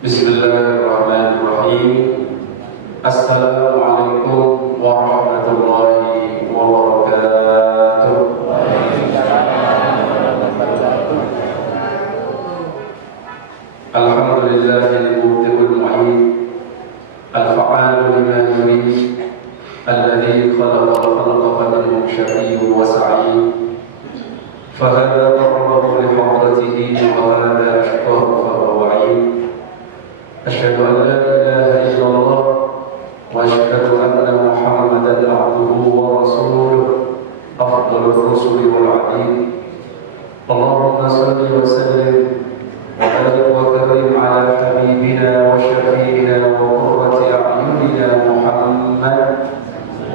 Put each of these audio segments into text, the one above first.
Bismillahirrahmanirrahim. Assalamualaikum warahmatullahi wabarakatuh. Alhamdulillahil mubdi'il mu'id, al-fa'alu lima yurid, alladhi khalaqal khalqa faminhum syaqiyyun wa sa'id. Fahadha qarrabahu li hadratihi wa hadha ashqahu fa huwa wa'id. Asyhadu an la ilaha illallah wa asyhadu anna Muhammadan abduhu wa rasuluh, afdhalur rusuli wal 'adid. Allahumma shalli wa sallim wa barik wa karim ala habibina wa syafi'ina wa qurrati a'yunina Muhammad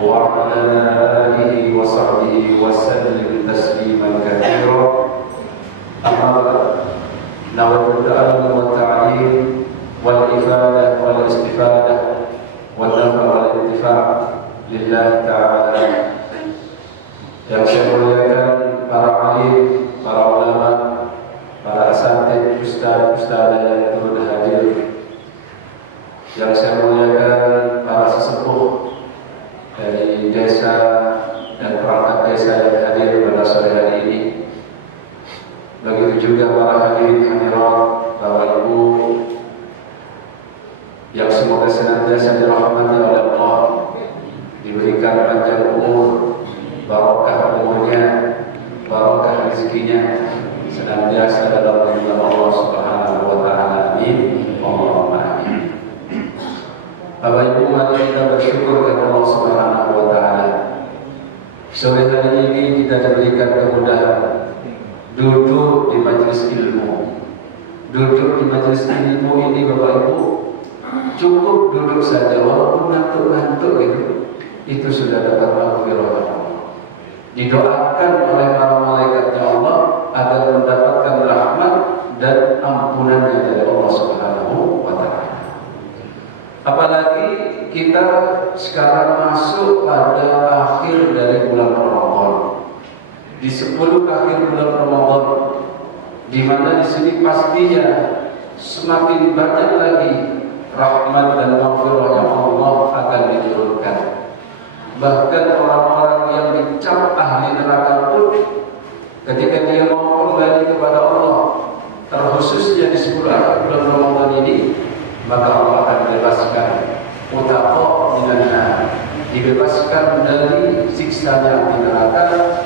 wa ala alihi wa sahbihi wa sallim tasliman katsira. Amma ba'd. Nawaitu ta'allum wa ta'lim wal-ifadah wal-istifadah wal-nafa wal-intifa' lillahi ta'ala. Yang saya muliakan para alim, para ulama, para asatidz, ustaz-ustazah yang turut hadir. Yang saya muliakan para sesepuh dari desa dan perangkat desa yang hadir pada sore hari ini. Begitu juga para hadirin hadirat, Bapak Ibu, yang semoga senantiasa dirahmati oleh Allah, diberikan panjang umur, barokah umurnya, barokah rezekinya, senantiasa dalam ridha Allah Subhanahu wa taala. Amin. Allahumma amin. Bapak Ibu, mari kita bersyukur kepada Allah Subhanahu wa taala. Sore hari ini kita diberikan kemudahan duduk di majelis ilmu. Duduk di majelis ilmu ini Bapak Ibu, cukup duduk saja, walaupun ngantuk-ngantuk itu sudah dapat maghfirah. Didoakan oleh para malaikatnya Allah agar mendapatkan rahmat dan ampunannya dari Allah Subhanahu wa taala. Apalagi kita sekarang masuk pada akhir dari bulan Ramadan. Di 10 akhir bulan Ramadan, di mana di sini pastinya semakin banyak lagi rahmat dan maghfirah yang Allah akan diturunkan. Bahkan orang-orang yang dicap ahli neraka pun ketika dia mau kembali kepada Allah, terkhususnya di 10 akhir bulan Ramadan ini, maka Allah akan bebaskan utaqo minanna, dibebaskan dari siksanya di neraka.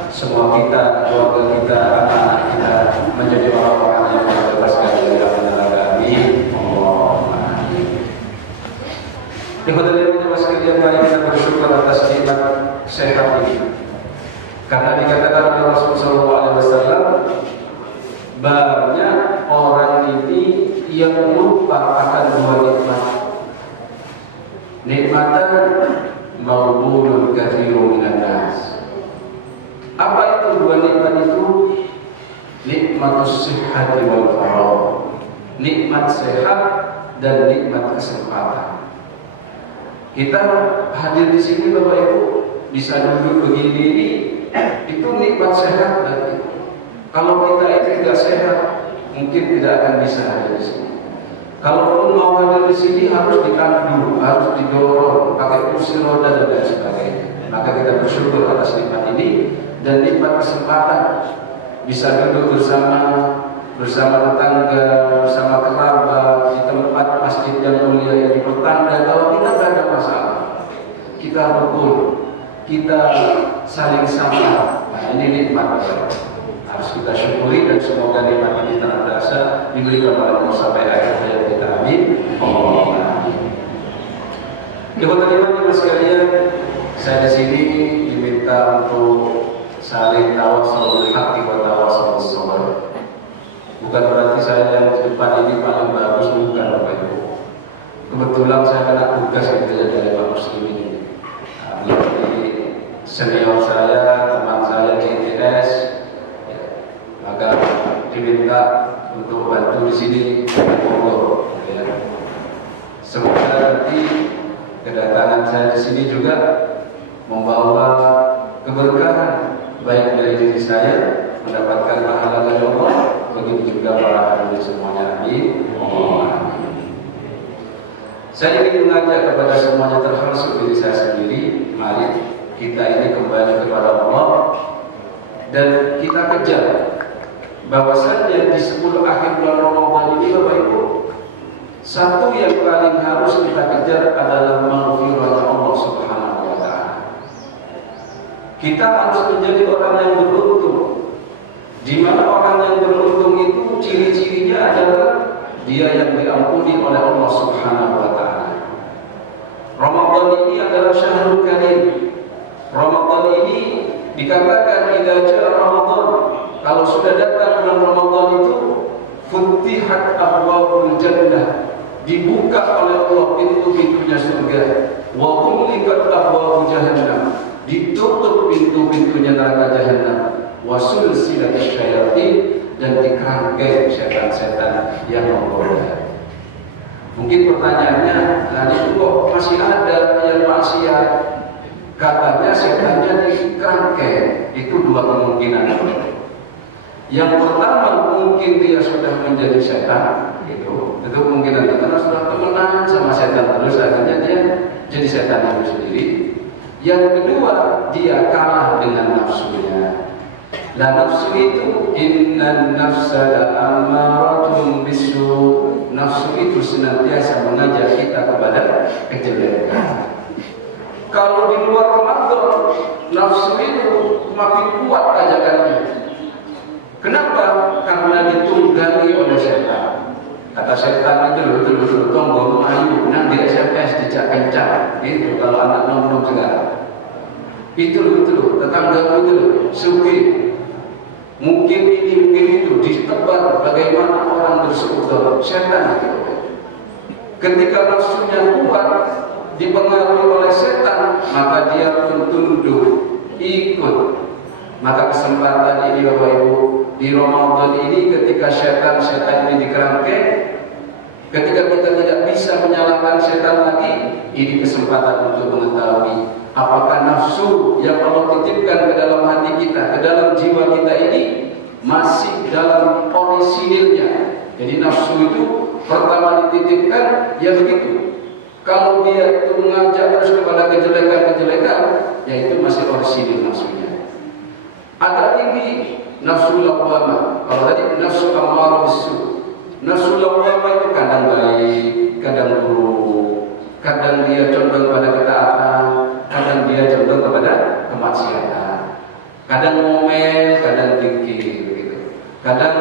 Semua kita, keluarga kita, anak-anak kita menjadi orang-orang yang terbebaskan dari neraka. Amin. Ikhwanillahi sekalian, mari kita bersyukur atas nikmat sehat ini. Karena dikatakan oleh Rasulullah SAW, banyak orang ini yang lupa akan dua nikmat. Nikmatan maghbunun katsirun minan nas. Apa itu dua nikmat itu? Nikmatus sihhati wal faragh. Nikmat sehat dan nikmat kesempatan. Kita hadir di sini Bapak Ibu, bisa duduk begini ini, itu nikmat sehat dan kalau kita itu tidak sehat, mungkin tidak akan bisa hadir di sini. Kalaupun mau hadir di sini harus ditandu, harus didorong, pakai kursi roda dan lain sebagainya. Maka kita bersyukur atas nikmat ini dan nikmat kesempatan bisa duduk bersama tetangga, bersama kerabat di tempat masjid yang mulia yang dipertanda. Kalau kita tidak ada masalah, kita rukun, kita saling sapa. Nah, ini nikmat harus kita syukuri dan semoga nikmat ini senantiasa diberikan oleh Allah sampai akhir hayat kita. Amin. Allahumma amin. Ikhwanillahi sekalian, saya di sini diminta untuk saling tawassul bil haqqi wa tawassul bis sabr. Bukan berarti saya yang di depan ini paling bagus, bukan Bapak Ibu. Kebetulan saya kena tugas gitu ya dari Pak Muslim ini. Jadi senior saya, teman saya di ITS, ya, maka diminta untuk bantu di sini. Ya. Semoga nanti kedatangan saya di sini juga membawa keberkahan baik dari diri saya, mendapatkan pahala dari Allah, begitu juga para hadirin semuanya. Amin. Saya ingin mengajak kepada semuanya, termasuk diri saya sendiri, mari kita ini kembali kepada Allah dan kita kejar bahwasannya di 10 akhir bulan Ramadan ini Bapak Ibu, satu yang paling harus kita kejar adalah maghfirah Allah Subhanahu wa taala. Kita harus menjadi orang yang beruntung. Di mana orang yang beruntung itu ciri-cirinya adalah dia yang diampuni oleh Allah Subhanahu wa taala. Ramadan ini adalah syahrul karim. Ramadan ini dikatakan idza jaa Ramadan, kalau sudah datang bulan Ramadan itu futihat abwabul jannah, dibuka oleh Allah pintu-pintunya surga, wa ghulqat abwabu jahannam, ditutup pintu-pintunya neraka jahanam, wa sulsilatis syayatin, dan dikerangkai setan-setan yang menggoda. Mungkin pertanyaannya, nah itu kok masih ada yang maksiat? Katanya setannya dikerangkai. Itu dua kemungkinan. Yang pertama, mungkin dia sudah menjadi setan, itu kemungkinan, karena sudah temenan sama setan terus, akhirnya dia jadi setan itu sendiri. Yang kedua, dia kalah dengan nafsunya. Nah, nafsu itu innan nafsa la'ammaratun bisu. Nafsu itu senantiasa mengajak kita kepada kejelekan. Kalau di luar Ramadan, nafsu itu makin kuat ajakannya. Kenapa? Karena ditunggangi oleh setan. Kata setan itu betul-betul tonggo ayu, nang di SMS dijak kencang. Itu kalau anak nom-nom sekarang. Itu betul, tetangga itu suki. Mungkin ini, mungkin itu, ditebar bagaimana orang bersyukur. Setan itu. Ketika nafsunya kuat, dipengaruhi oleh setan, maka dia pun tunduk, ikut. Maka kesempatan ini Bapak Ibu, di Ramadan ini ketika setan ini dikerangkai, ketika kita tidak bisa menyalahkan setan lagi, ini kesempatan untuk mengetahui apakah nafsu yang Allah titipkan ke dalam hati kita, ke dalam jiwa kita ini masih dalam orisinilnya. Jadi nafsu itu pertama dititipkan, ya begitu. Kalau dia itu mengajak terus kepada kejelekan-kejelekan, ya itu masih orisinil nafsunya. Agak tinggi nafsu lawwamah. Kalau tadi nafsu ammarah bisu. Nafsu lawwamah itu kadang baik, kadang buruk, kadang dia condong pada ketaatan, kadang dia condong kepada kemaksiatan, kadang ngomel, kadang dikir, gitu. Kadang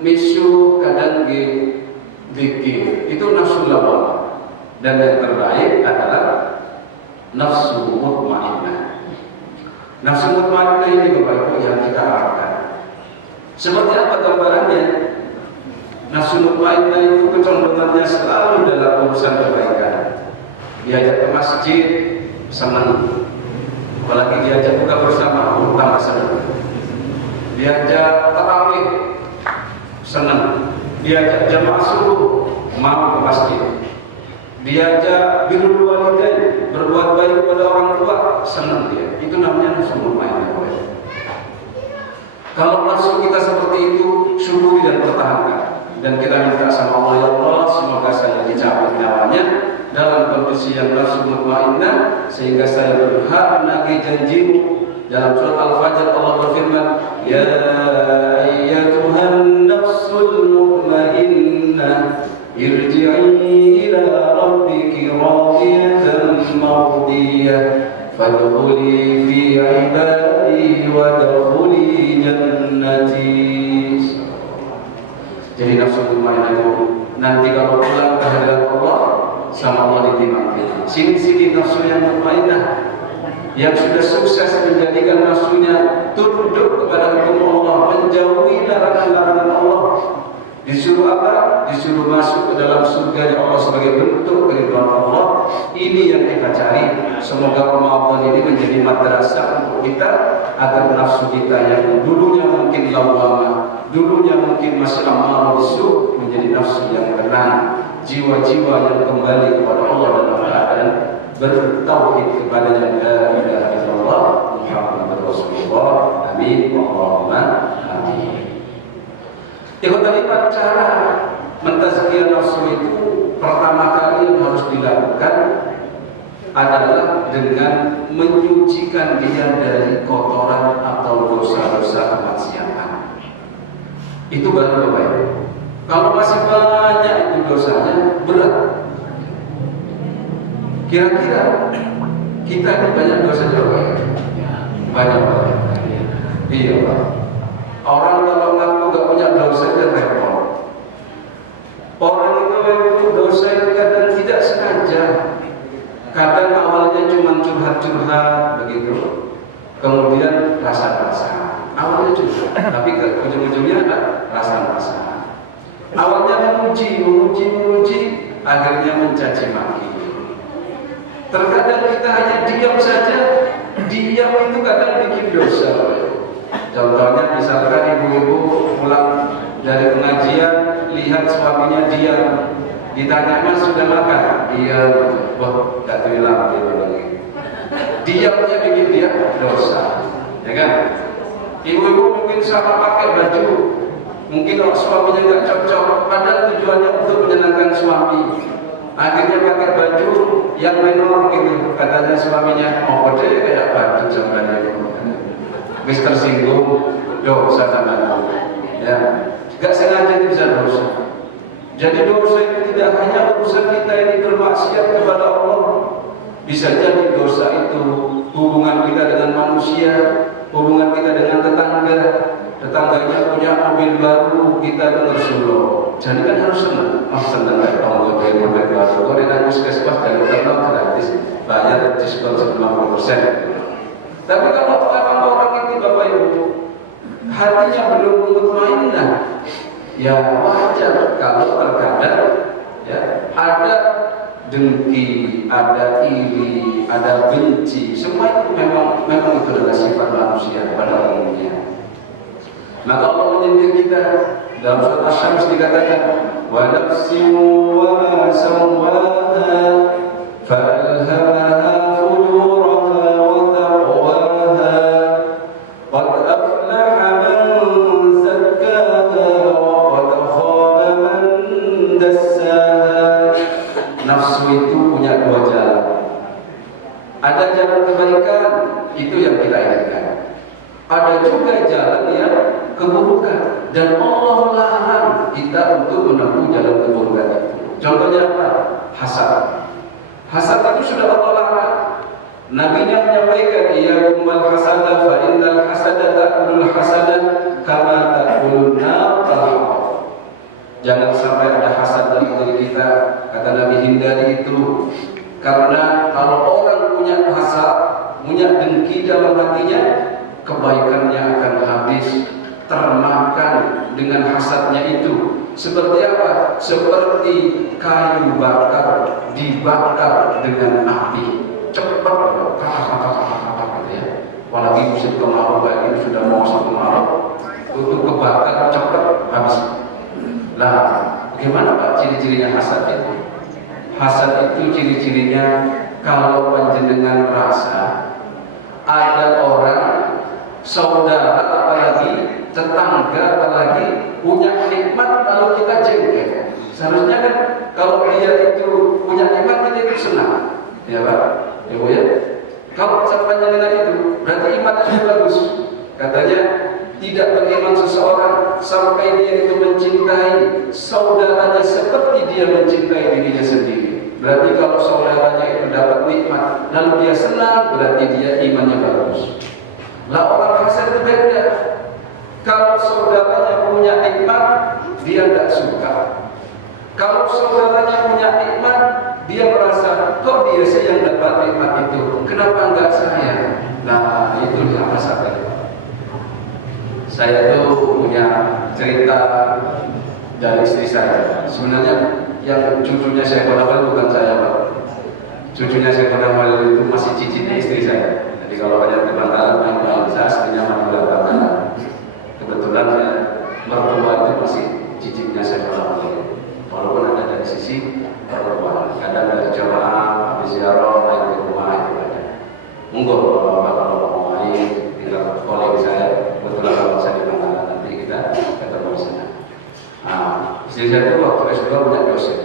misu, kadang dikir. Itu nafsu lawwamah. Dan yang terbaik adalah nafsu mutmainnah. Nafsu mutmainnah ini Bapak Ibu yang kita harapkan. Seperti apa gambarannya? Nafsu mutmainnah itu kecenderungannya selalu dalam urusan kebaikan. Diajak ke masjid, senang. Apalagi diajak buka bersama, tambah senang. Diajak tarawih, senang. Diajak jamaah subuh, mau ke masjid. Diajak birrul walidain, berbuat baik kepada orang tua, senang dia. Itu namanya nafsu mutmainnah. Kalau nafsu kita seperti itu, syukuri dan pertahankan. Dan kita minta sama Allah, ya Allah, semoga saya dicapai nyawanya dalam kondisi yang nafsu mutmainnah, sehingga saya berhak menagih janjimu. Dalam surat Al-Fajr Allah berfirman, ya ayyatuhan nafsul mutmainnah, irji'i ila rabbiki radiyatan mardiyah, fadkhuli fi ibadi wadkhuli jannati. Jadi nafsu mutmainnah itu nanti kalau pulang ke hadirat Allah sama Allah ditimbang. Sini-sini nafsu yang mutmainnah yang sudah sukses menjadikan nafsunya tunduk kepada hukum Allah, menjauhi larangan-larangan Allah. Disuruh apa? Disuruh masuk ke dalam surga Allah sebagai bentuk keridhaan Allah. Ini yang kita cari. Semoga Ramadan ini menjadi madrasah untuk kita, agar nafsu kita yang dulunya mungkin lawwamah, dulunya mungkin masih ammarah bisu, menjadi nafsu yang tenang, jiwa-jiwa yang kembali kepada Allah dalam keadaan bertauhid kepadanya, la ilaha illallah Muhammadur Rasulullah. Amin Allahumma amin. Yang kedua, cara mentazkiyah nafsu itu pertama kali yang harus dilakukan adalah dengan menyucikan dia dari kotoran atau dosa-dosa kemaksiatan. Itu baru baik. Kalau masih banyak itu dosanya, berat. Kira-kira kita ini banyak dosa juga, banyak. Iya Pak. Orang kalau ngaku gak punya dosa itu repot. Orang itu dosa itu kadang tidak sengaja. Kadang awalnya cuma curhat-curhat begitu, kemudian rasa-rasa. Awalnya curhat, tapi ke ujung-ujungnya ada rasa-rasa. Awalnya memuji, akhirnya mencaci maki. Terkadang kita hanya diam saja, diam itu kadang bikin dosa. Contohnya misalkan ibu-ibu pulang dari pengajian, lihat suaminya diam, ditanya Mas sudah makan? Diam, wah gak hilang gitu lagi. Diamnya bikin dia dosa, ya kan? Ibu-ibu mungkin sama pakai baju, mungkin suaminya nggak cocok, padahal tujuannya untuk menyenangkan suami. Akhirnya pakai baju yang menor gitu, katanya suaminya, oh deh kayak baju sampai itu. Habis tersinggung, dosa namanya. Ya, nggak sengaja itu bisa dosa. Jadi dosa itu tidak hanya urusan kita ini bermaksiat kepada Allah, bisa jadi dosa itu hubungan kita dengan manusia, hubungan kita dengan tetangga. Tetangganya punya mobil baru, kita dengar suluh. Jadi kan harus senang. Senang kan kalau mobil baru. Kalau dengan puskesmas dan hotel gratis, bayar diskon 90%. Tapi kalau orang itu Bapak Ibu hatinya belum mutmainah, ya wajar kalau terkadang ya ada dengki, ada iri, ada benci. Semua itu memang itu adalah sifat manusia pada umumnya. Maka Allah menyindir kita dalam surat Asy-Syams dikatakan wa nafsin wa ma sawwaha fa'alhamaha fujuraha wa taqwaha qad aflaha man zakkaha wa qad khaba man dassaha. Nafsu itu punya dua jalan. Ada jalan kebaikan, itu yang kita inginkan. Ada juga jalan yang keburukan, dan Allah larang kita untuk menempuh jalan keburukan itu. Contohnya apa? Hasad. Hasad itu sudah Allah larang. Nabi-Nya menyampaikan, iyyakum wal hasada fa innal hasada ta'kulul hasada kama ta'kulun nar al-hatab. Jangan sampai ada hasad dalam diri kita, kata Nabi, hindari itu. Karena kalau orang punya hasad, punya dengki dalam hatinya, kebaikannya akan habis, termakan dengan hasadnya itu. Seperti apa? Seperti kayu bakar dibakar dengan api, cepat ya. Apalagi musim kemarau kayak ini, sudah mau masuk kemarau, untuk kebakar cepat habis. Nah, bagaimana Pak ciri-cirinya hasad itu? Hasad itu ciri-cirinya kalau panjenengan rasa ada orang, saudara, apalagi tetangga, apalagi punya nikmat lalu kita jengkel. Seharusnya kan kalau dia itu punya nikmat, kita itu senang, ya Pak, Ibu ya. Kalau sampai dengan itu berarti imannya sudah bagus. Katanya tidak beriman seseorang sampai dia itu mencintai saudaranya seperti dia mencintai dirinya sendiri. Berarti kalau saudaranya itu dapat nikmat lalu dia senang, berarti dia imannya bagus. Lah orang hasad itu beda. Kalau saudaranya punya nikmat, dia tidak suka. Kalau saudaranya punya nikmat, dia merasa kok dia sih yang dapat nikmat itu, kenapa enggak saya? Nah, itu yang hasad tadi. Saya tuh punya cerita dari istri saya. Sebenarnya yang cucunya saya konawal bukan saya Pak. Cucunya saya konawal itu masih cicitnya istri saya. Jadi kalau ada di Bangkalan main-main, saya aslinya Madura Bangkalan. Kebetulan saya mertua itu masih cicitnya saya konawal. Walaupun ada dari sisi mertua, kadang dari jamaah, habis ziarah, main ke rumah itu ada. Monggo Bapak kalau mau main, tinggal kolega saya. Kebetulan kalau saya di Bangkalan, nanti kita ketemu di sana. Nah, istri saya itu waktu S2 punya dosen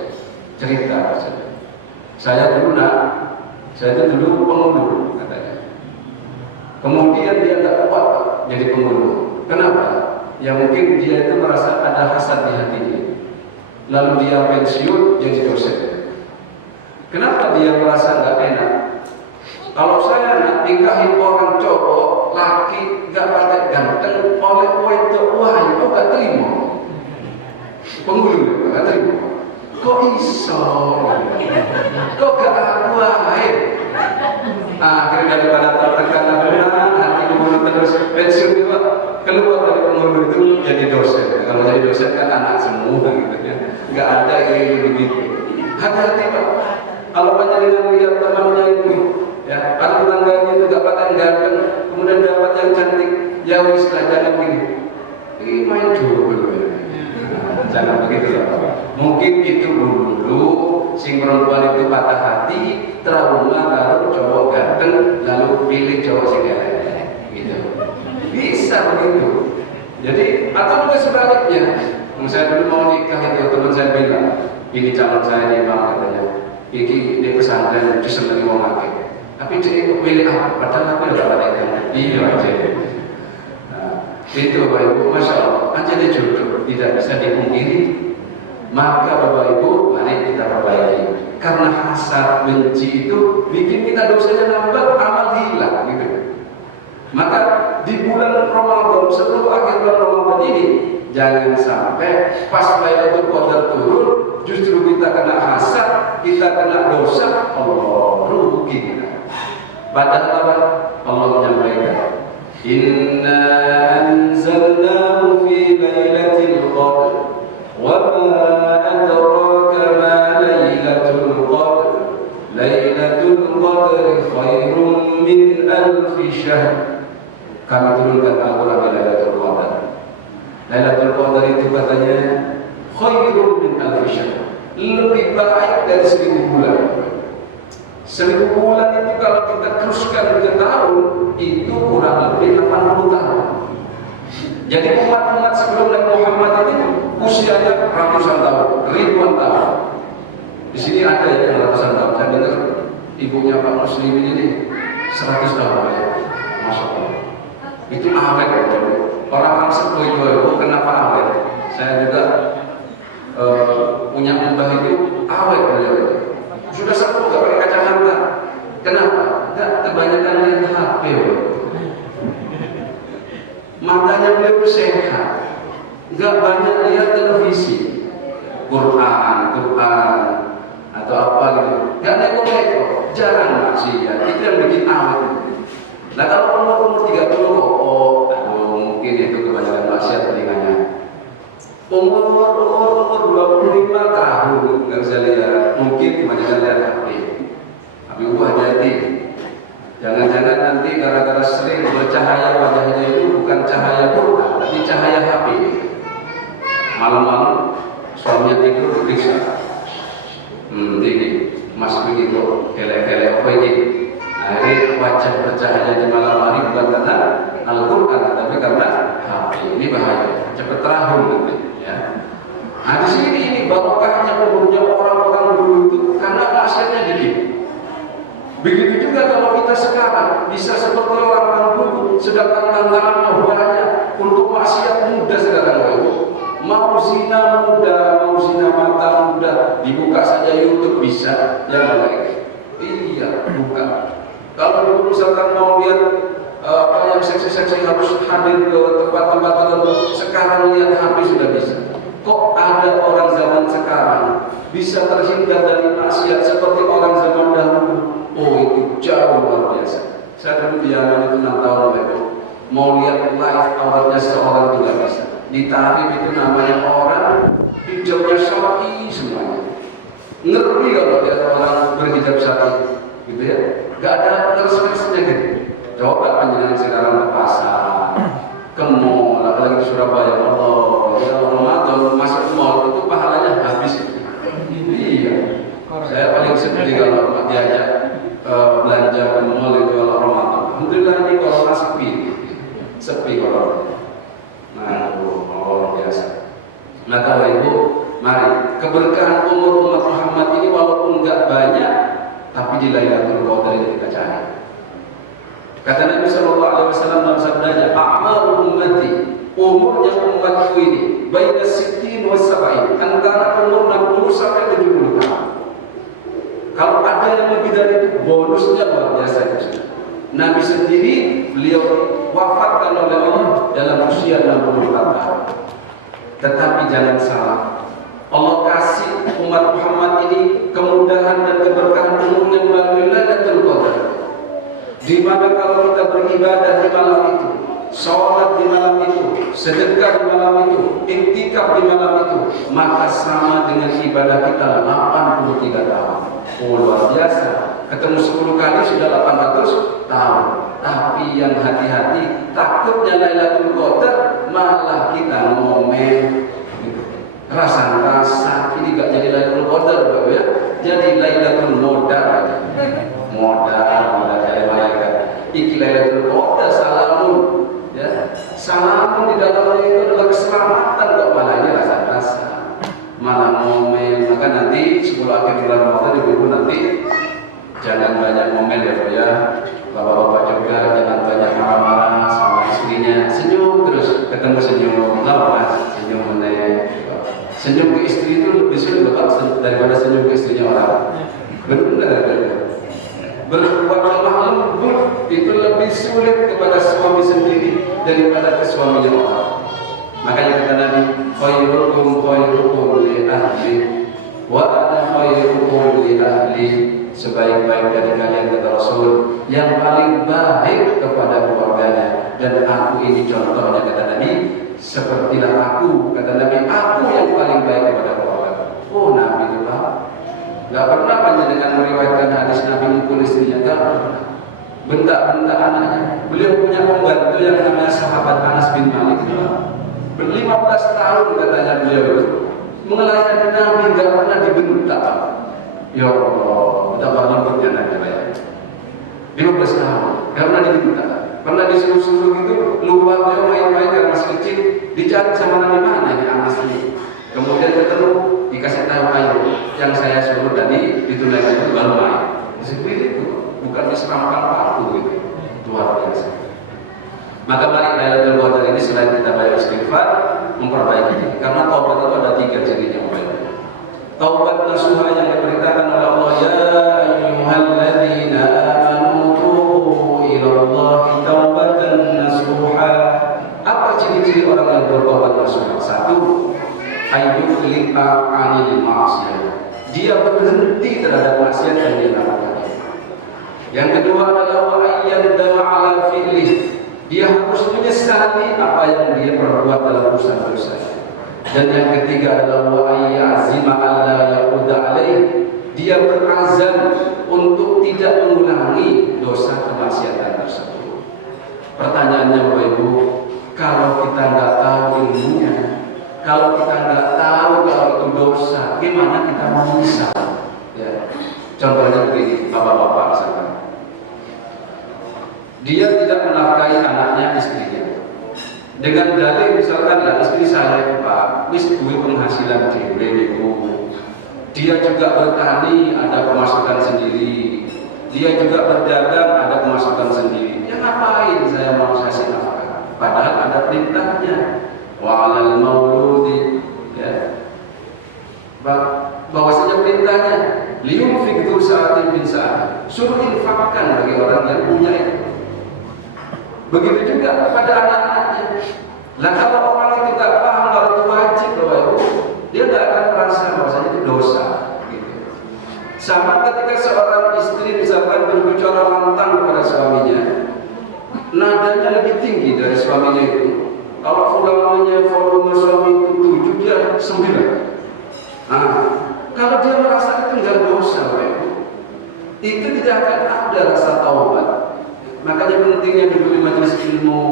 cerita saja. Saya dulu saya itu dulu pengulu katanya. Kemudian dia tak kuat jadi pengulu. Kenapa? Ya mungkin dia itu merasa ada hasad di hatinya. Lalu dia pensiun jadi dosen. Kenapa dia merasa nggak enak? Kalau saya nak nikahin orang cowok, laki nggak pakai ganteng, oleh itu wah itu nggak terima. Penghulu nggak terima. Kok iso? Kok gak aku aja? Akhirnya daripada tertekan hati penghulu terus pensiun juga keluar dari penghulu itu jadi dosen. Kalau jadi dosen kan anak semua gitu ya. Nggak ada yang begitu. Hati-hati Pak. Kalau banyak dengan lihat temannya itu, ya, ada tetangganya itu gak pakai ganteng, kemudian dapat yang cantik, ya wis lah jangan begini. Ini main dulu ya. Jangan begitu ya. Mungkin itu dulu si perempuan itu patah hati, trauma kalau cowok ganteng, lalu pilih cowok sing elek, gitu. Bisa begitu. Jadi atau juga sebaliknya. Saya dulu mau nikah itu teman saya bilang, ini calon saya nih bang katanya. Iki di pesantren itu seneng mau pakai, tapi dia pilih apa? Padahal aku udah pakai iya aja. Nah, itu Bapak Ibu, masya Allah, aja dia jodoh tidak bisa dipungkiri. Maka Bapak Ibu, mari kita perbaiki. Karena hasad benci itu bikin kita dosanya nambah, amal hilang, gitu. Maka di bulan Ramadan, sebelum akhir bulan Ramadan ini, jangan sampai pas Lailatul Qadar turun, justru kita kena hasad, kita kena dosa, Allah rugi kita. Padahal apa? Allah menyampaikan, Inna anzalnahu fi lailatul qadr, wa ma adraka ma lailatul qadr, lailatul qadr khairun min alfi syahr. Kami turunkan Al-Quran di Lailatul Qadar. Lailatul Qadar itu katanya khairun min alfi syahr, lebih baik dari 1000 bulan. 1000 bulan itu kalau kita teruskan ke tahun, itu kurang lebih 80 tahun. Jadi umat-umat sebelum Nabi Muhammad itu usianya ratusan tahun, ribuan tahun. Di sini ada yang ratusan tahun. Saya dengar ibunya Pak Muslimin ini 100 tahun ya. Masya Allah. Itu awet. Orang-orang sepuh itu kenapa awet? Saya juga punya mbah itu awet beliau. Sudah sepuh gak pakai kacamata. Kenapa? Gak kebanyakan lihat HP. Matanya beliau sehat. Gak banyak lihat televisi, Quran atau apa gitu. Gak neko-neko, jarang maksiat. Itu yang bikin awet. Nah kalau umur 30 mungkin itu kebanyakan maksiat telinganya. Umur 25 tahun nggak bisa lihat, mungkin kebanyakan lihat HP. Tapi hati-hati, jangan-jangan nanti gara-gara sering bercahaya wajahnya itu bukan cahaya Quran, tapi cahaya HP. Malam-malam suaminya tidur diperiksa, ini mas begitu, kelek-kelek apa ini? Akhirnya wajah bercahaya di malam hari bukan karena Al-Quran, tapi karena HP. Ini bahaya, cepat terahun nanti. Ya. Nah di sini ini barokahnya umurnya orang-orang dulu itu karena maksiatnya dikit. Begitu juga kalau kita sekarang bisa seperti orang-orang dulu, sedangkan tantangannya banyak untuk maksiat mudah sekarang. Mau zina mudah, mau zina mata mudah, dibuka saja YouTube bisa, yang lain. Iya, buka. Kalau dulu misalkan mau lihat apa yang seksi-seksi harus hadir ke tempat-tempat tertentu, sekarang lihat HP sudah bisa. Kok ada orang zaman sekarang bisa terhindar dari maksiat seperti orang zaman dahulu? Oh itu jauh luar biasa. Saya dulu di Yaman itu 6 tahun lalu, mau lihat live awalnya seorang tidak bisa. Di tarif itu namanya orang hijabnya syar'i semuanya. Ngeri kalau lihat orang berhijab syar'i, gitu ya. Gak ada terus-terusnya gitu. Coba panjenengan sekarang ke pasar, ke mall, apalagi di Surabaya, Allah, ya Ramadan masuk mall itu pahalanya habis. Iya. Saya paling sedih kalau diajak belanja ke mall itu kalau Ramadan. Alhamdulillah ini corona sepi corona. Nah, luar biasa. Maka Ibu, mari keberkahan umur umat Muhammad ini walaupun nggak banyak, tapi di Lailatul Qadar ini kita cari. Kata Nabi Shallallahu Alaihi Wasallam dalam sabdanya, "A'maru ummati, umurnya umatku ini, baina sittin wa sab'in, antara umur 60 sampai 70 tahun." Kalau ada yang lebih dari itu, bonusnya luar biasa itu. Nabi sendiri, beliau wafatkan oleh Allah dalam usia 64 tahun. Tetapi jangan salah, Allah kasih umat Muhammad ini kemudahan dan keberkahan umurnya melalui Lailatul Qadar. Di mana kalau kita beribadah di malam itu, sholat di malam itu, sedekah di malam itu, iktikaf di malam itu, maka sama dengan ibadah kita 83 tahun. Oh, luar biasa. Ketemu 10 kali sudah 800 tahun. Tapi yang hati-hati, takutnya Lailatul Qadar malah kita ngomel, rasa-rasa ini gak jadi Lailatul Qadar, Bapak ya. Jadi Lailatul Modal. Modal dari malaikat. Iki Lailatul Qadar salamun, ya. Salamun di dalamnya itu adalah keselamatan, kok malah ini rasa-rasa. Malah ngomel. Maka nanti 10 akhir bulan Ramadan ibu-ibu nanti jangan banyak ngomel ya Pak ya. Bapak-bapak juga jangan banyak marah-marah sama istrinya. Senyum terus, ketemu senyum. Mas, senyum meneh. Senyum ke istri itu lebih sulit Bapak daripada senyum ke istrinya orang. Benar. Berbuat lemah lembut itu lebih sulit kepada suami sendiri daripada ke suaminya orang. Makanya kata Nabi, khairukum li ahli wa ana khairukum li ahli. Sebaik-baik dari kalian, kata Rasul, yang paling baik kepada keluarganya, dan aku ini contohnya, kata Nabi, sepertilah aku, kata Nabi, aku yang paling baik kepada keluarga. Oh, Nabi itu gak pernah panjenengan meriwayatkan hadis Nabi mukul istrinya, gak pernah. Bentak-bentak anaknya. Beliau punya pembantu yang namanya sahabat Anas bin Malik. 15 tahun katanya beliau itu melayani Nabi, gak pernah dibentak. Ya Allah, betapa lembutnya Nabi ya. 15 tahun, gak pernah dibentak. Pernah disuruh-suruh gitu, lupa beliau main-main karena masih kecil, dicari sama Nabi, mana ini Anas ini. Kemudian ketemu, dikasih tahu, ayo yang saya suruh tadi ditunaikan itu baru main. Seperti itu, bukan diseramkan paku gitu. Luar biasa. Maka mari Lailatul Qadar ini selain kita banyak istighfar, memperbaiki diri. Karena taubat itu ada 3 cirinya. Taubat nasuha yang diberitakan oleh Allah, ya ayyuhalladzina amanu tubu ilallahi taubatan nasuha. Apa ciri-ciri orang yang bertaubat nasuha? 1, ayyuklika 'anil ma'siyah. Dia berhenti terhadap maksiat yang dia lakukan. Yang kedua adalah wa ayyadama 'ala fi'lih. Dia harus menyesali apa yang dia perbuat dalam dosa-dosa. Dan yang ketiga adalah wa ayyazima alla yaquda alaih. Dia berazam untuk tidak mengulangi dosa kemaksiatan tersebut. Pertanyaannya Bapak Ibu, kalau kita nggak tahu ilmunya, kalau kita nggak tahu kalau itu dosa, gimana kita mau menyesal? Ya. Contohnya begini, bapak-bapak misalkan, dia tidak menafkahi anaknya, istrinya, dengan dalih misalkan, lah istri saya Pak, wis duwe penghasilan dhewe niku. Dia juga bertani, ada pemasukan sendiri. Dia juga berdagang, ada pemasukan sendiri. Ya ngapain saya mau kasih nafkah? Padahal ada perintahnya. Wa 'alal mauludi, ya. Bahwasanya perintahnya liyunfik dzul sa'atin min sa'ati. Suruh infakkan bagi orang yang punya itu. Begitu juga kepada anak-anaknya. Nah, kalau orang itu tidak paham kalau itu wajib, Bapak Ibu, dia tidak akan merasa bahwasanya itu dosa. Gitu. Sama ketika seorang istri misalkan berbicara lantang kepada suaminya, nadanya lebih tinggi dari suaminya itu. Kalau ulamanya volume suami itu 7, dia 9. Nah, kalau dia merasa itu tidak dosa, Bapak Ibu, itu tidak akan ada rasa taubat. Makanya pentingnya duduk di majelis ilmu,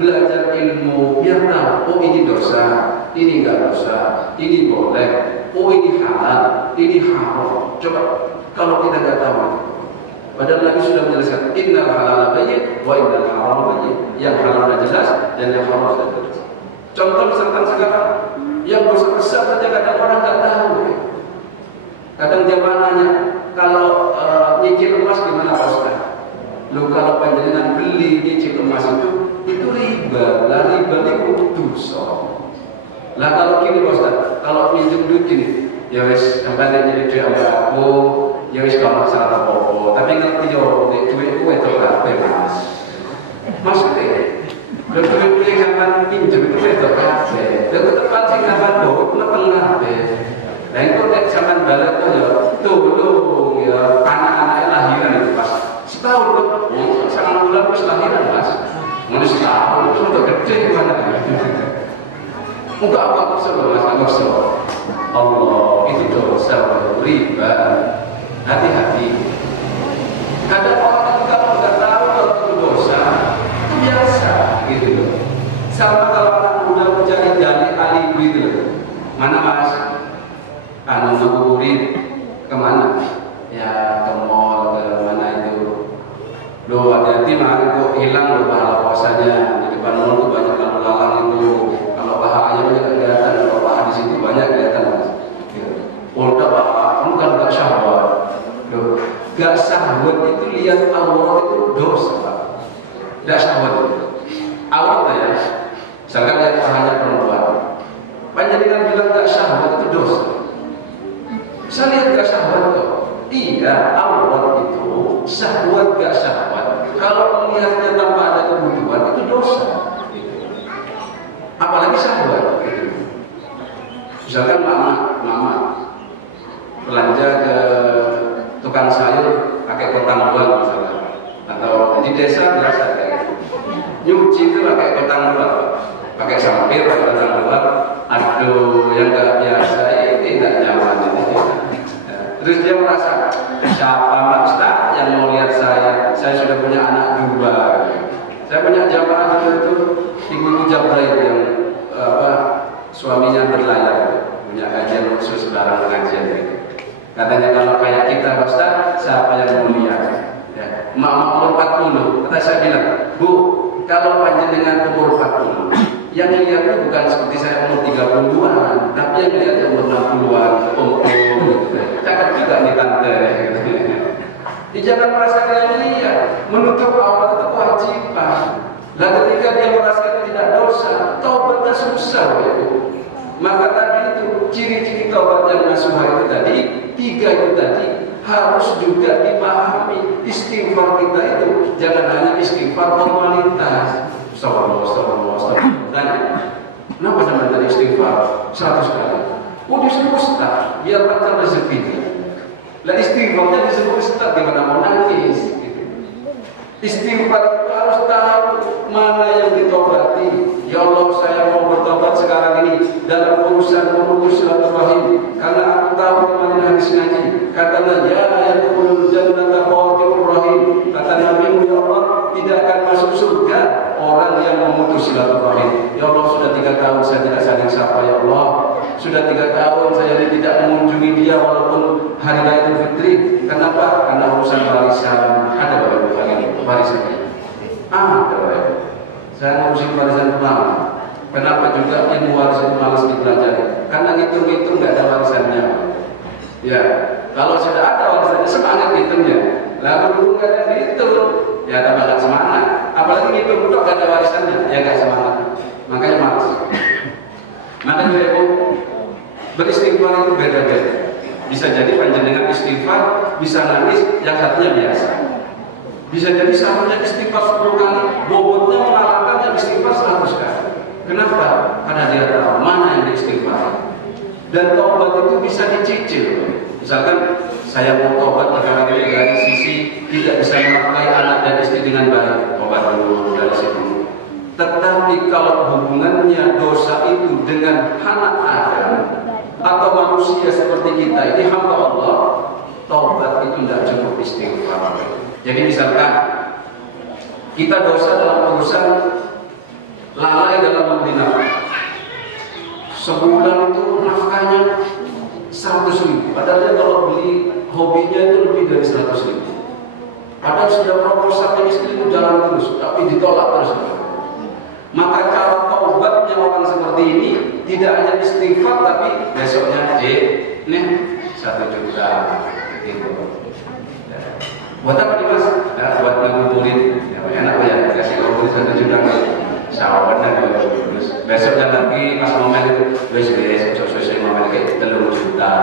belajar ilmu, biar tahu, oh ini dosa, ini enggak dosa, ini boleh, oh ini halal, ini haram. Coba kalau kita enggak tahu itu. Padahal Nabi sudah menjelaskan, innal halal bayyin wa innal haram bayyin. Yang halal sudah jelas dan yang haram sudah jelas. Contoh misalkan sekarang, yang dosa besar saja kadang orang enggak tahu. Kadang dia nanya, dosa. Lah kalau gini Pak Ustaz, kalau minjem duit gini, ya wis sampai jadi duit aku, ya wis kalau masalah apa-apa. Tapi ngerti yo, duitku itu kabeh Mas. Maksudnya, duit yang sampai pinjam itu kabeh. Itu tepat sih sampai bawa, kenapa kabeh? Nah itu nek sampai balik tuh ya, tolong ya anak-anak lahiran itu Mas. Setahun kok, sangat bulan pas lahiran Mas. Mau setahun, sudah gede gimana? Muka apa kesel Mas, apa kesel? Allah, itu dosa riba. Hati-hati. Kadang orang kalau nggak tahu kalau itu dosa, itu biasa gitu loh. Sama kalau anak muda mencari dalih alibi gitu loh. Mana Mas? Ngabuburit kemana? Ya ke mall, ke mana itu? Loh hati-hati mari kok hilang loh pahala puasanya. Di depan mall tuh banyak lalu lalang itu. Bahaya banyak kelihatan, kalau paha di situ banyak kelihatan Mas. Udah Pak, kamu kan gak syahwat. Gak syahwat itu lihat aurat itu dosa Pak. Gak syahwat itu. Aurat ya, misalkan lihat pahanya perempuan. Panjenengan bilang gak syahwat itu dosa. Saya lihat gak syahwat kok. Iya, aurat itu syahwat gak syahwat. Kalau melihatnya tanpa ada kebutuhan itu dosa. Apalagi syahwat gitu. Misalkan mama belanja ke tukang sayur pakai kotang doang misalnya, atau di desa biasa kayak nyuci itu pakai kotang doang, pakai sampir pakai kotang doang. Aduh, yang nggak biasa ini tidak nyaman ini. Terus dia merasa siapa Ustaz yang mau lihat saya sudah punya anak 2. Saya punya jamaah itu ibu Jabrail yang suaminya berlayar, punya kajian khusus barang pengajian gitu. Katanya kalau kayak kita Ustaz, siapa yang mulia? Ya, umur 40. Kata saya bilang, Bu, kalau panjenengan umur 40, yang lihat itu bukan seperti saya umur 30-an, tapi yang lihat umur 60-an, gitu. Cakep juga nih tante. Gitu. Jangan merasa kalian lihat, menutup aurat itu kewajiban. Dan ketika dia merasa itu tidak dosa, taubatnya susah ya. Maka tadi itu ciri-ciri taubat yang nasuha itu tadi, 3 itu tadi harus juga dipahami. Istighfar kita itu jangan hanya istighfar formalitas. Astagfirullah. Kenapa sama tadi istighfar 100 kali? Oh disuruh Ustaz, biar lancar rezeki. Lah istighfarnya disuruh Ustaz, gimana mau nangis? Istighfar itu harus tahu mana yang ditobati. Ya Allah, saya mau bertobat sekarang ini dalam urusan memutus silaturahim, karena aku tahu kemarin habis ngaji katanya ya yadkhulul jannata qatilur rahim. Kata Nabi, ya Allah, tidak akan masuk surga orang yang memutus silaturahim. Ya Allah, sudah 3 tahun saya tidak saling sapa ya Allah. Sudah 3 tahun saya tidak mengunjungi dia walaupun hari raya Idul Fitri. Kenapa? Karena urusan warisan. Ada warisan. Saya ngurusin warisan ulama. Kenapa juga ilmu warisan itu malas dipelajari? Karena ngitung-ngitung nggak ada warisannya. Ya, kalau sudah ada warisannya semangat ngitungnya. Lalu dulu nggak ada dihitung, ya tambah nggak semangat. Apalagi ngitung untuk nggak ada warisannya, ya nggak semangat. Makanya malas. Makanya ibu beristighfar itu beda-beda. Bisa jadi panjenengan istighfar, bisa nangis, yang satunya biasa. Bisa jadi satunya istighfar 10 kali, bobotnya mengalahkan yang istighfar 100 kali. Kenapa? Karena dia tahu mana yang istighfar. Dan taubat itu bisa dicicil. Misalkan saya mau taubat perkara ini dari sisi tidak bisa menafkahi anak dan istri dengan baik, taubat dulu dari situ. Tetapi kalau hubungannya dosa itu dengan anak Adam atau manusia seperti kita, ini hamba Allah, taubat itu tidak cukup istighfar. Jadi misalkan kita dosa dalam urusan lalai dalam membeli nafkah, sebulan itu nafkahnya 100.000, padahal dia kalau beli hobinya itu lebih dari 100.000. Padahal sudah proposalnya istri itu jalan terus, tapi ditolak terus. Maka cara taubatnya orang seperti ini tidak hanya istighfar, tapi besoknya nih 1 juta gitu. Buat apa nih Mas? Ya, buat ngabuburit. Ya, enak ya, kasih ngabuburit 1 juta. Sahabatnya 2 terus. Besoknya lagi pas momen itu, wes sesuai momen kayak 3 juta,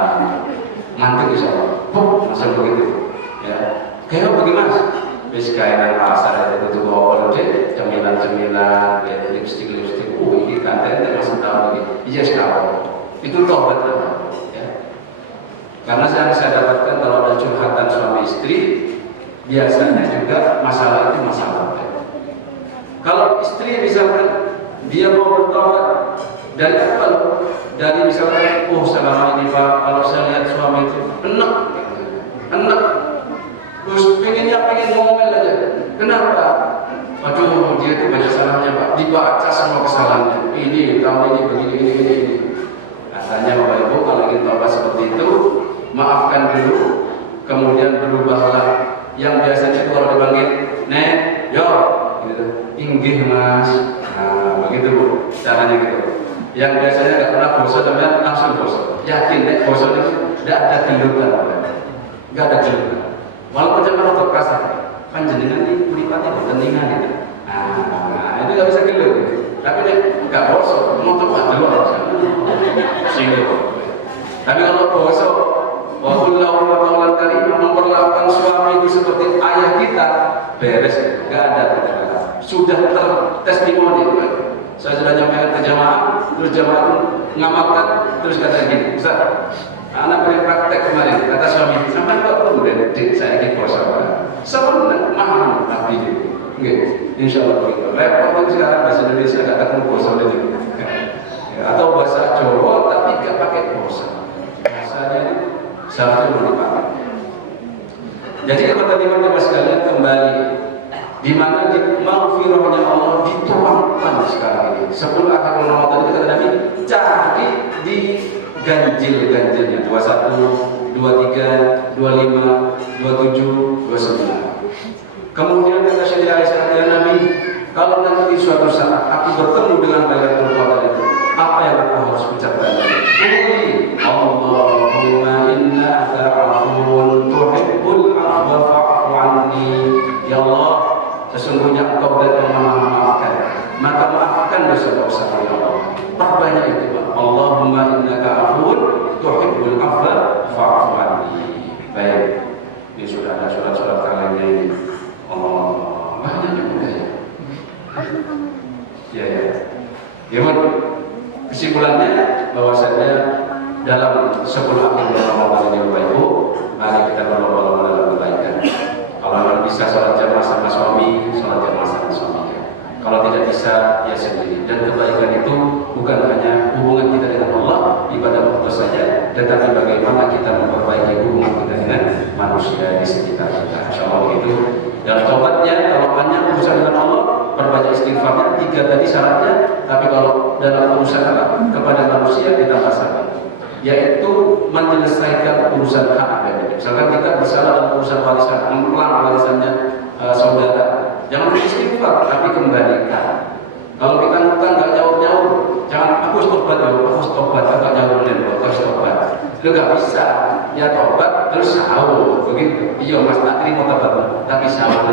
mantap bisa, langsung begitu. Ya, kayak bagaimana? Wes kayak pasar itu bawa deh, cemilan, ya, lipstick, ini kantornya masih tahu lagi, iya sekarang itu tobat ya. Karena saya dapatkan kalau ada curhatan suami istri, biasanya juga masalah itu masalah. Kalau istri misalkan dia mau bertobat dari apa? Dari misalkan, selama ini Pak, kalau saya lihat suami itu enak, terus pengen ngomel aja. Kenapa? Aduh, dia itu banyak salahnya Pak, dibaca semua kesalahannya. Ini, tahun ini begini, ini. Katanya Bapak Ibu, kalau ingin tobat seperti itu, maafkan dulu, kemudian berubahlah. Yang biasanya kalau dipanggil, Nek, yo, gitu. Inggih Mas. Nah, begitu Bu, caranya gitu. Yang biasanya nggak pernah bosan, tapi langsung bosan. Yakin Nek, bosan itu tidak ada gelutan, nggak ada gelutan. Walaupun jangan untuk kasar, kan jenengan ini kulipatnya kepentingan gitu. Nah, itu nggak bisa gelut gitu. Tapi Nek, nggak bosan, mau tepat dulu aja. Singgung. Tapi kalau bosan, wahullahu maulan karim, memperlakukan suami itu seperti ayah kita, beres, nggak ada. Sudah tertestimoni. Saya sudah nyampaikan ke jamaah, terus jamaah ngamalkan, terus kata gini, Ustaz, anak beri praktek kemarin, kata suami, sampai kok udah dik saya ini puasa sebenarnya mahal tapi gitu, insya Allah gitu. Repot sekarang bahasa Indonesia nggak ketemu puasa lagi, atau bahasa Jawa tapi nggak pakai puasa, bahasanya seharusnya dipakai. Jadi kalau tadi mas sekalian kembali, di mana di maghfirahnya Allah dituangkan sekarang ini. 10 akhir Ramadan itu kata Nabi, cari di ganjil-ganjilnya 21, 23, 25, 27, 29. Kemudian kata Syekh Aisyah ya Nabi, kalau nanti suatu saat aku bertemu dengan Lailatul Qadar itu, apa yang aku harus ucapkan? Allahumma innaka afuwwun tuhibbul afwa fa'fu anni. Ya Allah, sesungguhnya Engkau yang memaafkan, maka maafkan dosa-dosa ya Allah. Perbanyak itu Pak. Allahumma innaka afuwwun tuhibbul afwa fa'fu anni. Baik, ini sudah ada surat-surat kalian ini. Oh, banyak juga ya. Ya. Gimana? Kesimpulannya bahwasanya dalam 10 akhir Ramadan ini Bapak Ibu, mari kita berlomba-lomba dalam kebaikan. Kalau bisa sholat jamaah sama suami, sholat jamaah sama suaminya. Kalau tidak bisa, ya sendiri. Dan kebaikan itu bukan hanya hubungan kita dengan Allah, ibadah waktu saja, tetapi bagaimana kita memperbaiki hubungan kita dengan manusia di sekitar kita. Insya Allah itu. Dan tobatnya, kalau hanya urusan dengan Allah, perbanyak istighfarnya, 3 tadi syaratnya. Tapi kalau dalam urusan kepada manusia, kita masalah, yaitu menyelesaikan urusan hak. Misalkan kita bersalah dalam urusan warisan, mempelang warisannya saudara, jangan istighfar, tapi kembalikan. Kalau kita ngutang nggak nyaur, jangan aku tobat nggak nyaurin, aku tobat. Itu nggak bisa. Ya tobat terus sahur, begitu. Iya mas, tak terima tobat, tapi sahur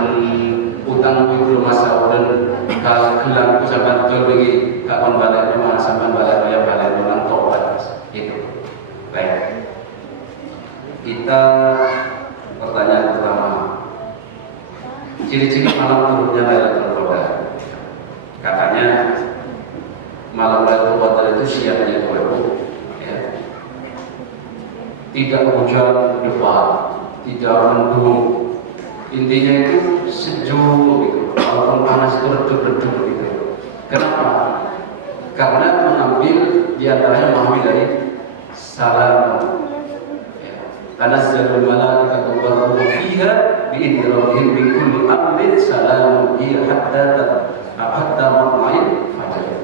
utang itu mas sahur kalau gelang itu sampai betul bagi kapan balik rumah sampai balik ya balik rumah tobat itu. Baik. Kita pertanyaan pertama, ciri-ciri malam turunnya Lailatul Qadar. Katanya malam Lailatul Qadar itu siangnya itu ya. Tidak hujan lebat, tidak mendung. Intinya itu sejuk gitu. Walaupun panas itu redup-redup gitu. Kenapa? Karena mengambil diantaranya mengambil dari salam. Tanazzalul malaikatu war-ruhu fiha bi'idzni rabbihim min kulli amrin salamun hiya hatta matla'il fajr.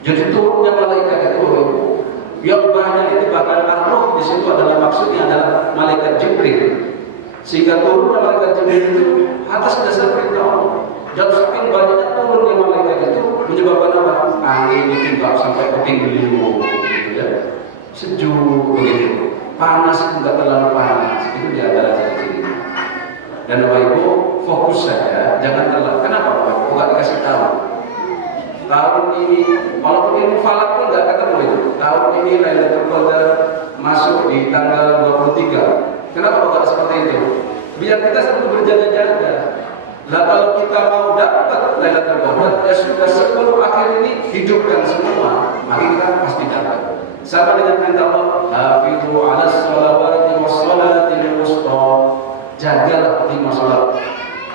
Jadi turunnya malaikat itu yang banyak itu bahkan ar-ruh di situ adalah maksudnya adalah malaikat Jibril. Sehingga turunnya malaikat Jibril itu atas dasar perintah Allah. Dan saking banyaknya turunnya malaikat itu menyebabkan apa? Angin ditimbak sampai kuping beliau gitu ya. Sejuk begitu. Panas itu enggak terlalu panas, itu di antara ciri-ciri. Dan Bapak Ibu fokus saja, jangan terlalu. Kenapa Bapak Ibu? Enggak dikasih tahu. tahun ini, walaupun ilmu falak pun nggak ketemu itu. Tahun ini Lailatul Qadar masuk di tanggal 23. Kenapa kok seperti itu? Biar kita selalu berjaga-jaga. Lah kalau kita mau dapat Lailatul Qadar, ya sudah 10 akhir ini hidupkan semua, maka kita pasti dapat. Sama dengan perintah Allah, hafizu 'alas shalawati was shalatil wusta. Jagalah 5 salat.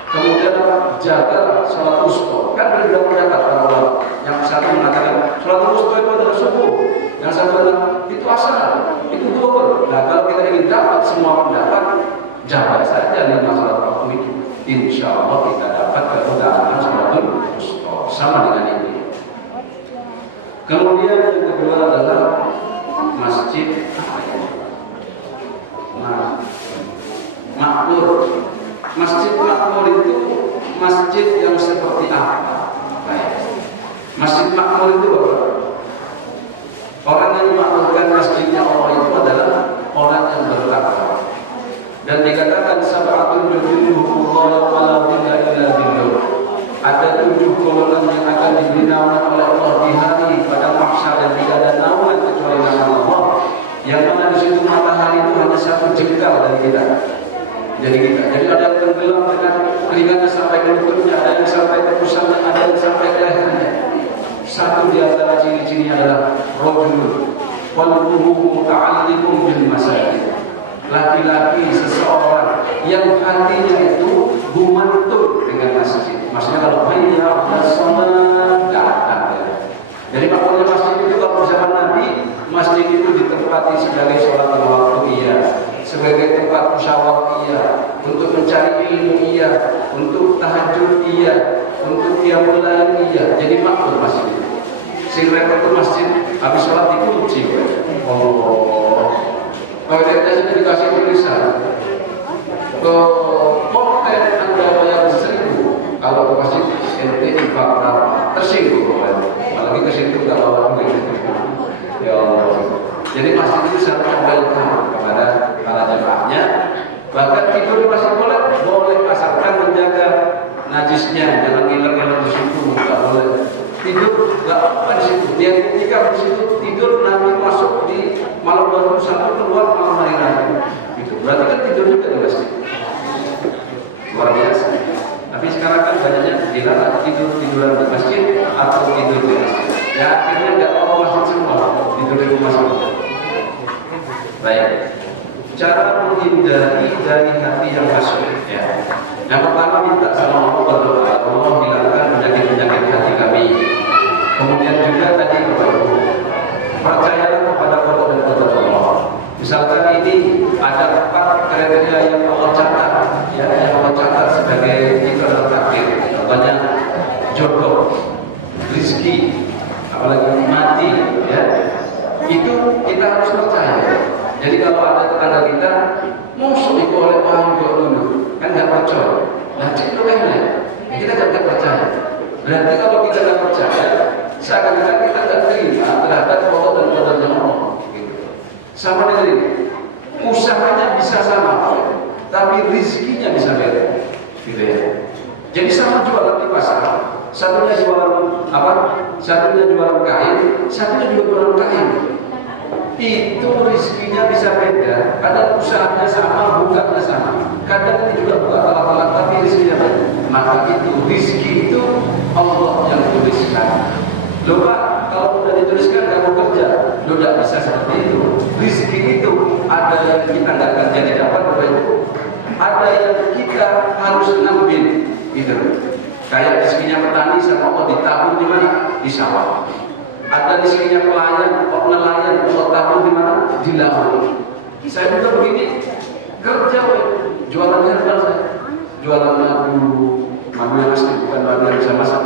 Kemudian jagalah salat wusta. Kan berbeda pendapat para ulama. Yang satu mengatakan salat wusta itu adalah subuh. Yang satu adalah itu asar, itu zuhur. Nah, kalau kita ingin dapat semua pendapat, jaga saja 5 salat waktu itu. Insya Allah kita dapat keutamaan salatul wusta. Sama dengan ini. Kemudian yang kedua adalah masjid makmur. Masjid makmur itu masjid yang seperti apa? Masjid makmur itu apa? Orang yang memakmurkan masjidnya Allah itu adalah orang yang bertakwa. Dan dikatakan sab'atun yudhilluhumullahu wa la dhilla illa dhilluh. Ada 7 golongan yang akan diberi naungan oleh Allah di hari pada mahsyar dan tidak ada naungan kecuali nama Allah. Yang mana di situ matahari itu hanya 1 jengkal dari kita. Jadi ada yang tenggelam dengan keringatnya sampai ke lututnya, ada yang sampai ke pusatnya, ada yang sampai ke lehernya. Satu di antara ciri-cirinya adalah rajulun qalbuhu muta'alliqun bil masajid. Laki-laki seseorang yang hatinya itu gumantung dengan masjid. Maksudnya kalau hayya 'alas shalah datang ya. Jadi maknanya masjid itu kalau zaman Nabi, masjid itu ditempati sebagai sholat waktu iya, sebagai tempat musyawarah iya, untuk mencari ilmu iya, untuk tahajud iya, untuk qiyamul lail iya. Jadi makmur masjid itu. Sing repot itu masjid habis sholat dikunci. Toiletnya sudah dikasih tulisan. Konten Anda bayar 1.000. Kalau ke masjid ente infak berapa? Tersinggung. Apalagi ke situ nggak bawa duit. Ya Allah. Jadi masjid itu sangat welcome kepada para jemaahnya. Bahkan tidur di masjid boleh asalkan menjaga najisnya, jangan ngiler-ngiler di situ, nggak boleh. Tidur nggak apa di situ. Dia ketika di situ tidur nanti masuk di malam 21 keluar malam hari raya. Itu berarti kan tidur juga di masjid. Luar biasa. Tapi sekarang kan banyaknya dilarang tiduran di masjid atau tidur di masjid. Ya akhirnya nggak mau masjid semua, tidur di rumah semua. Baik. Cara menghindari dari hati yang masuk. Ya. Yang pertama minta sama Allah berdoa, Allah hilangkan penyakit-penyakit hati kami. Kemudian juga tadi percayalah kepada qada dan qadar Allah. Misalkan ini ada 4 kriteria yang Allah catat, ya, yang Allah catat sebagai itu adalah takdir. Contohnya jodoh, rezeki, apalagi mati, ya. Itu kita harus percaya. Jadi kalau ada tetangga kita musuh itu oleh orang dulu, kan nggak percaya. Nah, itu kan kita nggak percaya. Berarti kalau kita nggak percaya, seakan-akan kita nggak terima terhadap qada dan qadarnya Allah. Sama dengan ini, usahanya bisa sama, tapi rezekinya bisa beda, gitu ya. Jadi sama jualan di pasar, satunya jualan apa? Satunya jualan kain, satunya juga jualan kain. Itu rezekinya bisa beda. Kadang usahanya sama, bukanya sama. Kadang ini juga buka telat-telat, tapi rezekinya beda. Maka itu rezeki itu Allah yang tuliskan. Loh Pak, kalau sudah dituliskan kamu kerja, loh tidak bisa seperti itu. Rezeki itu ada yang kita nggak kerja di dapat, ada yang kita harus ngambil, gitu. Kayak rezekinya petani sama Allah ditabung di mana? Di sawah. Ada rezekinya pelayan, nelayan, Allah tabung di mana? Di laut. Saya juga begini, kerja, jualan herbal saya, jualan madu yang asli, bukan madu yang bisa masak,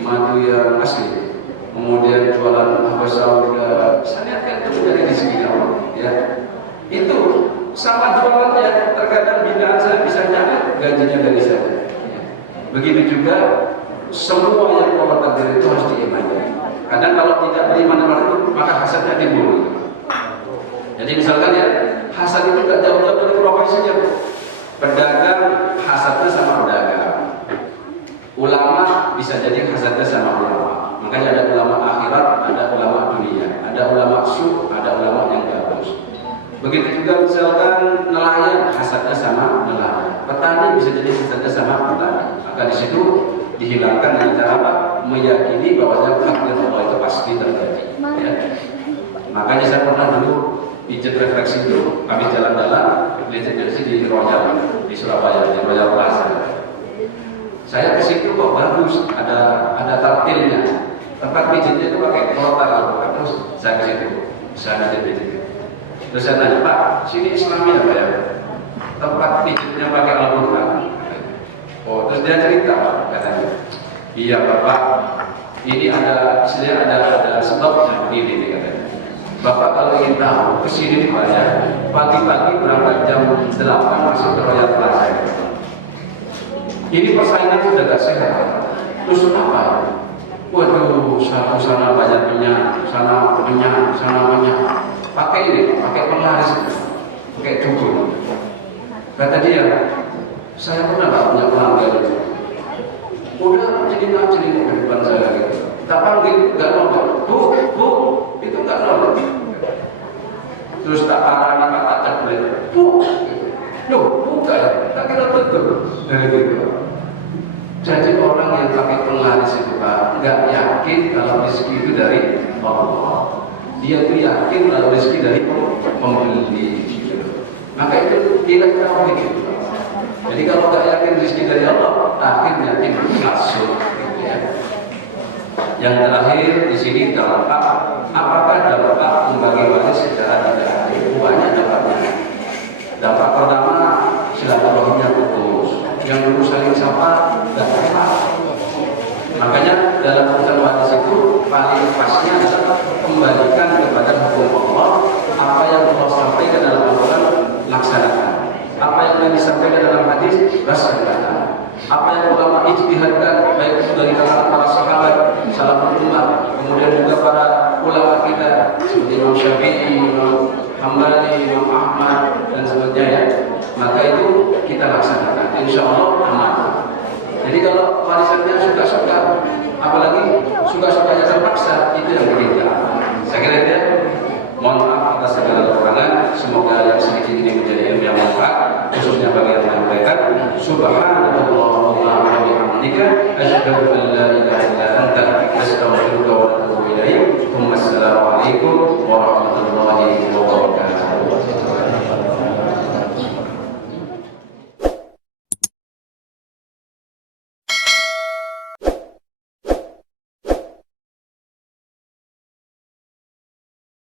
madu yang asli. Kemudian jualan apa saudara, saya lihat kan itu dari rezeki Allah, ya. Itu sama jualannya, terkadang binaan saya bisa nyampe gajinya dari saya. Begitu juga semua yang Allah takdir itu harus diimani. Kadang kalau tidak beriman itu maka hasadnya timbul. Jadi misalkan ya, hasad itu tidak jauh-jauh dari profesinya. Pedagang hasadnya sama pedagang. Ulama bisa jadi hasadnya sama ulama. Begitu juga misalkan nelayan hasadnya sama nelayan, petani bisa jadi hasadnya sama petani. Maka di situ dihilangkan dengan cara apa? Meyakini bahwasanya takdir Allah itu pasti terjadi. Ya. Makanya saya pernah dulu pijat refleksi dulu, habis jalan-jalan, pijat di Royal di Surabaya, di Royal Plaza. Saya ke situ kok bagus, ada taktilnya. Tempat pijatnya itu pakai rotan, terus saya ke situ, saya pijat. Terus saya tanya, Pak, sini Islami apa ya? Tempat pijatnya pakai Al-Quran. Oh, terus dia cerita, katanya, iya Bapak, ini ada sebabnya begini, katanya. Bapak kalau ingin tahu, kesini Pak ya, pagi-pagi berangkat jam 8 masuk ke Royal Plaza. Ini persaingan sudah gak sehat. Terus apa? Waduh, satu sana banyak minyak, sana minyak. Pakai ini, pakai penglaris, pakai cukur. Kata dia, saya pernah gak punya pelanggan itu. Udah jadi di depan saya gitu. Tak panggil, gak nolak. Bu, itu gak nolak. Terus tak parah nih kata ceklit. Bu, loh, bukan. Tak kira betul. Dari gitu. Jadi orang yang pakai penglaris itu Pak, nggak yakin kalau rezeki itu dari Allah. Dia tuh yakin kalau rezeki dari pembeli. Maka itu tidak tauhid itu. Jadi kalau nggak yakin rezeki dari Allah, akhirnya timbul kasut. Ya. Yang terakhir di sini dampak. Apakah dampak membagi waris secara tidak adil? Banyak dampaknya. Dampak pertama, silaturahimnya putus. Yang dulu saling sapa dan kenal. Makanya dalam urusan waris itu paling pasnya adalah kembalikan kepada hukum Allah. Apa yang Allah sampaikan dalam Al-Quran, laksanakan. Apa yang disampaikan dalam hadis, laksanakan. Apa yang ulama ijtihadkan, baik itu dari kalangan para sahabat, salaful ummah, kemudian juga para ulama kita seperti Imam Syafi'i, Imam Hambali, Imam Ahmad dan sebagainya ya. Maka itu kita laksanakan, insya Allah aman. Jadi kalau warisannya suka-suka, apalagi suka-sukanya terpaksa, itu yang berbeda. Saya kira itu ya. Mohon maaf atas segala kekurangan. Semoga yang sedikit ini menjadi ilmu yang manfaat, khususnya bagi yang menyampaikan. Subhanallah wa bihamdika, asyhadu an la ilaha illa anta, astaghfiruka wa atubu ilaik. Wassalamualaikum warahmatullahi wabarakatuh.